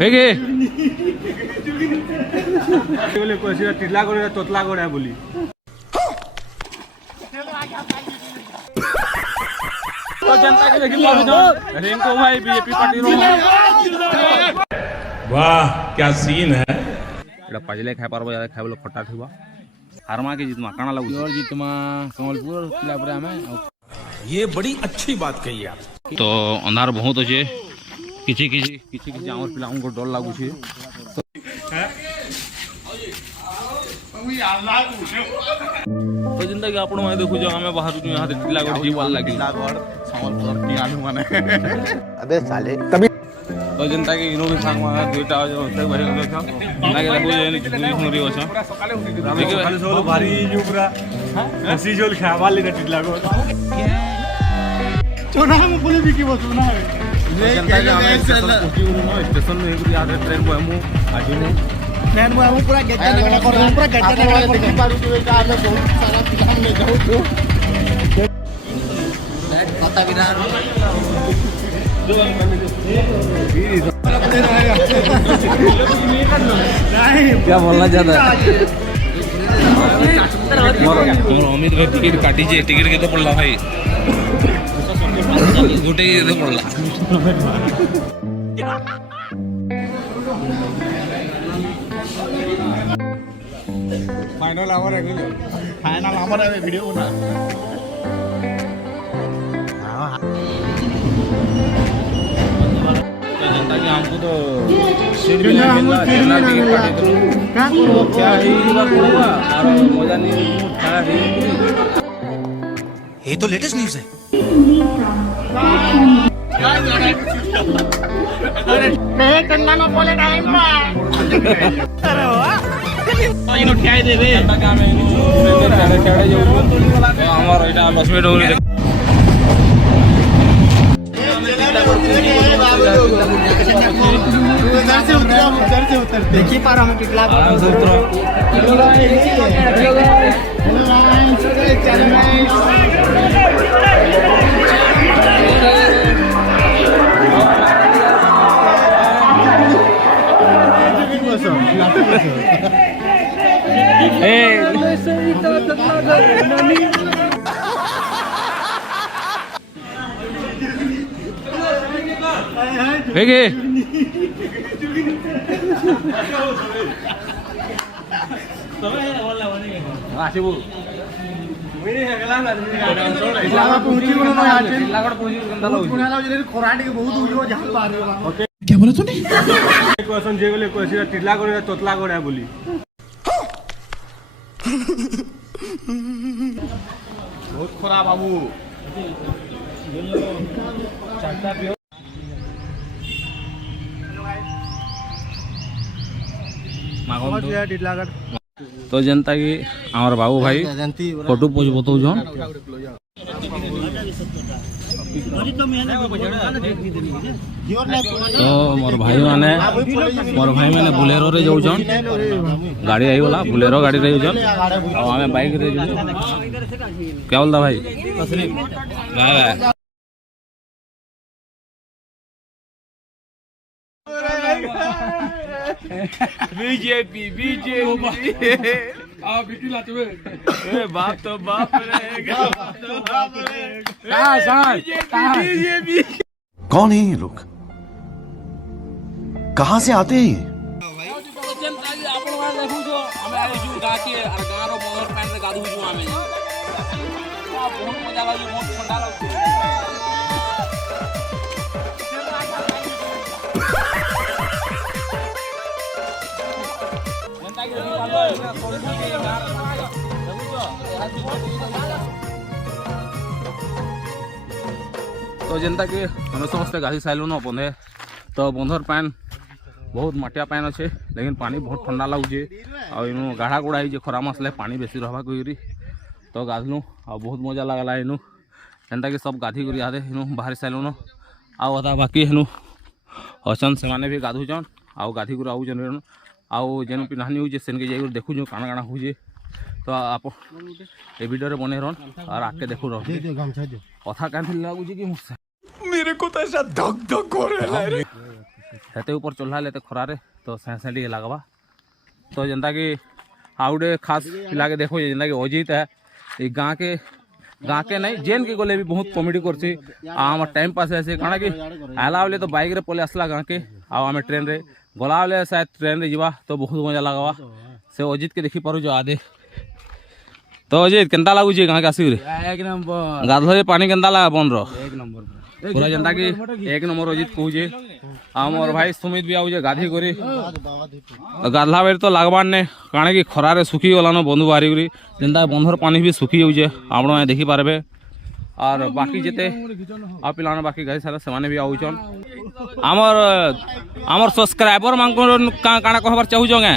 ಹೇಗೆ बोले कोसी टिल्ला गोड़े तोतला गोड़े बोली तो जनता के देखी रेनको भाई बीजेपी पार्टी रो वाह क्या सीन है एटा पजले खाइ पारबो ज्यादा खाइ बोले खट्टा थिबा हारमा के जितमा काना लागु जोर जितमा कमलपुर किला पर में ये बड़ी अच्छी बात कही आप तो अंधार बहुत अच्छे किछि किछि किछि किछि आमर पिला हमको डर लागु छे तो जिंदगी आपण माने देखु जो हमें बाहर यहां से टिल्लागढ़ जीवाल लागी टिल्लागढ़ संबलपुर की आलू माने अबे साले तभी तो जनता के इनो भी सांग माने दुईटा जो होते भाई होते छ लागे लागु जे झुरी हुरी होछ देखिए खाली सब भारी जुबरा हसी जोल खावा ले टिल्ला गोड़ चोना में बोले भी की बस ना है जनता के हमें स्टेशन में एक आधे ट्रेन को हमु आजू ट्रेन में हम पूरा गेट लगना कर पूरा गेट लगना कर देखि पारू कि बेटा आले बहुत सारा पिला हम ले जाऊ तो पता बिना क्या बोलना चाहता है मोर अमित भाई टिकट काटी जे टिकट के तो पड़ला भाई गोटे तो पड़ला फाइनल आवर है वीडियो बना जनता के हमको तो सीट भी नहीं मिला जितना टिकट काटे तो क्या है ये बात होगा और मजा नहीं क्या है ये तो लेटेस्ट न्यूज़ है नहीं चंदा में बोले टाइम पर अरे वाह इनो क्या दे बे जनता के हमें चढ़े जो हमारा इटा 10 मिनट हो गए उधर से उतर देखिए पार हम टिकला ಹೇಗೆ ଆସିବୁ क्या बोला तूने क्वेश्चन जे बोले कोसी टिल्ला गोड़े तोतला गोड़े बोली बहुत खराब बाबू तो जनता की हमार बाबू भाई फोटो पोज बताऊ जन तो मोर भाई माने बुलेरो रे जाऊ जन गाड़ी आई वाला बुलेरो गाड़ी रे जन और हमें बाइक रे जाऊ क्या बोलता भाई बीजेपी आ बिटी लाते ए बाप तो बाप रे बीजेपी कौन है ये लोग कहाँ से आते हैं ये जनता जी आपण माने देखु जो हमें आई छु गाके और गारो मोहर पैन रे गादू छु हमें बहुत मजा लागु बहुत ठंडा लागु जनता की तो जनता के हम समस्त गाधी साइलु न बंधे तो बंधर पैन बहुत मटिया पैन अच्छे लेकिन पानी बहुत ठंडा लगुचे आनु गाढ़ा गुड़ा हो खरा मसले पानी बेसी रहा करी तो गाधलु आ बहुत मजा लगला इनु जेनता कि सब गाधी कर इे इनु बाहर साइलुन आधा बाकी हेनु अचन से भी गाधुचन आउ गाधी कर आउन आउ जेन पिन्हानी हो सेन के जाकर देखु काना काना हो तो आप ए वीडियो बने रहन और आके देखु रह कथा क्या लगुच कि मेरे को तो ऐसा धक धक हो रहा है हेते ऊपर चढ़ला लेते खरारे तो से टे लगवा तो जेनता कि आउ गोटे खास पिला के देखो जेनता कि अजित है ये गाँव के नहीं जेन के गले भी बहुत कॉमेडी करसी आम टाइम पास ऐसे काଣା कि आला बेले तो बाइक रे पले आसला गाँव के आम ट्रेन रे गला बेले शायद ट्रेन रे जीवा तो बहुत मजा लगवा से अजित के देखी पारुछ आदे तो अजित केनता लगुचे गाँव के आसिक एक नंबर गाधोरे पानी केनता लगा बन रो एक नंबर पूरा जनता कि एक नंबर अजित कहूचे आमर भाई सुमित भी आउचे गाधी करी गाधला बेर तो लगवार ने काणे कि खरारे सुखी गलान बंधु बाहरी करी जेनता बंधर पानी भी सुखी जाऊे आपण मैंने देखी पारबे और बाकी जेते आ पिला बाकी गाड़ी सारा से भी आउछन आमर सब्सक्राइबर मान काଣା कहबार चाहूछ गे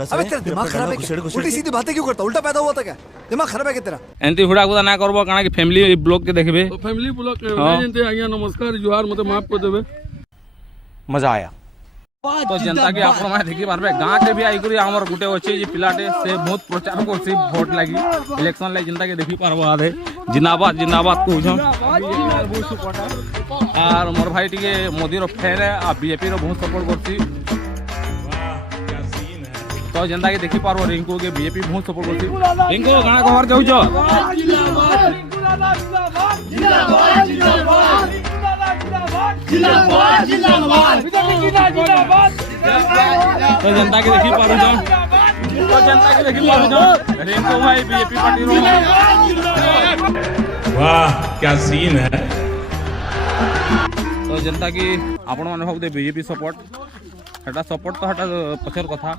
अबे तेरा दिमाग खराब है क्या? उल्टी सीधी बातें क्यों करता? उल्टा पैदा हुआ था क्या? दिमाग खराब है क्या तेरा? एंती हुड़ा गुदा ना करबो काଣା कि फैमिली ब्लॉग के देखबे फैमिली ब्लॉग जेनते आज्ञा नमस्कार जुहार मते माफ कर देबे मजा आया तो जनता के आपण मैं देखी पारबे गाँव के भी आई करी हमर गुटे अच्छे जे पिलाटे से बहुत प्रचार करसी वोट लगी इलेक्शन लाई जनता के देखी पारबो आदे जिंदाबाद जिंदाबाद कहूछन और मोर भाई टिके मोदी रो फैन है आ बीजेपी रो बहुत सपोर्ट करसी तो जनता के देखी पारबो रिंकू के बीजेपी बहुत सपोर्ट करसी रिंकू गाना कहबार जाउछो तो जनता के देखी पारुछ रिंकू भाई बीजेपी पार्टी रो वाह क्या सीन है। तो जनता की आपण माने भाबते बीजेपी सपोर्ट हटा सपोर्ट तो हटा पछर कथा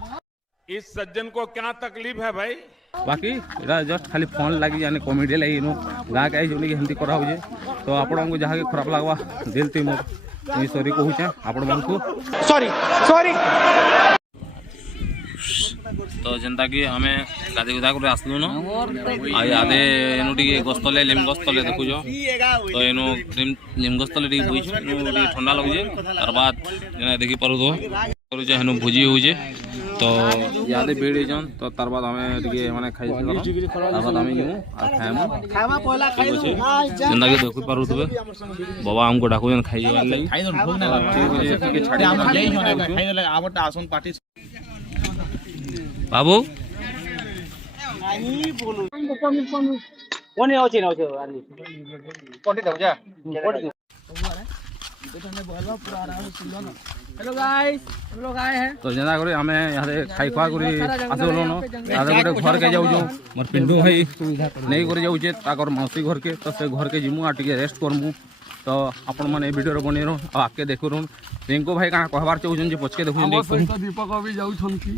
इस सज्जन को क्या तकलीफ है भाई। बाकी एटा जस्ट खाली फोन लगी यानी कॉमेडी लगी नो गाँ के आई जोनी के हिंदी करा होजे तो आपण को जहाँ के खराब लगवा दिल ती मोर मुई सॉरी कहूचे आपण मन को सॉरी तो जनता की हमें गादी गुदा करे आसलु न आ यादे एनु टिके गस्तले लिम गस्तले देखुजो तो एनु लिम गस्तले टिके बुइछ नु ठंडा लगुजे तार बाद जेना देखि पारु तो करू जे हनु भुजी होजे तो यादे बेड जन तो तार बाद हमें टिके माने खाइ तार बाद हमें नु आ खाएम पहला खाई जनता के देखि पारु तबे बाबा हमको डाकू जन खाइ वाले खाई दो भूख ना लगे के छाड़ी हम जई होने खाई दले आवटा आसन पार्टी बाबू हेलो गाइस हम लोग आए हैं तो जेना करी हमें यहाँ से खाई खुआ करी आसे बोलो न आधे गोटे घर के जाऊँ मोर पिंटू भाई नहीं कर जाऊे ताकर मौसी घर के तो से घर के जिमु आ टिके रेस्ट करमु तो आपण मैंने वीडियो बने रहो आके देखो रिंकू भाई काଣା कहबार चाहूछन जे पछके देखु दीपक अभी जाउछन की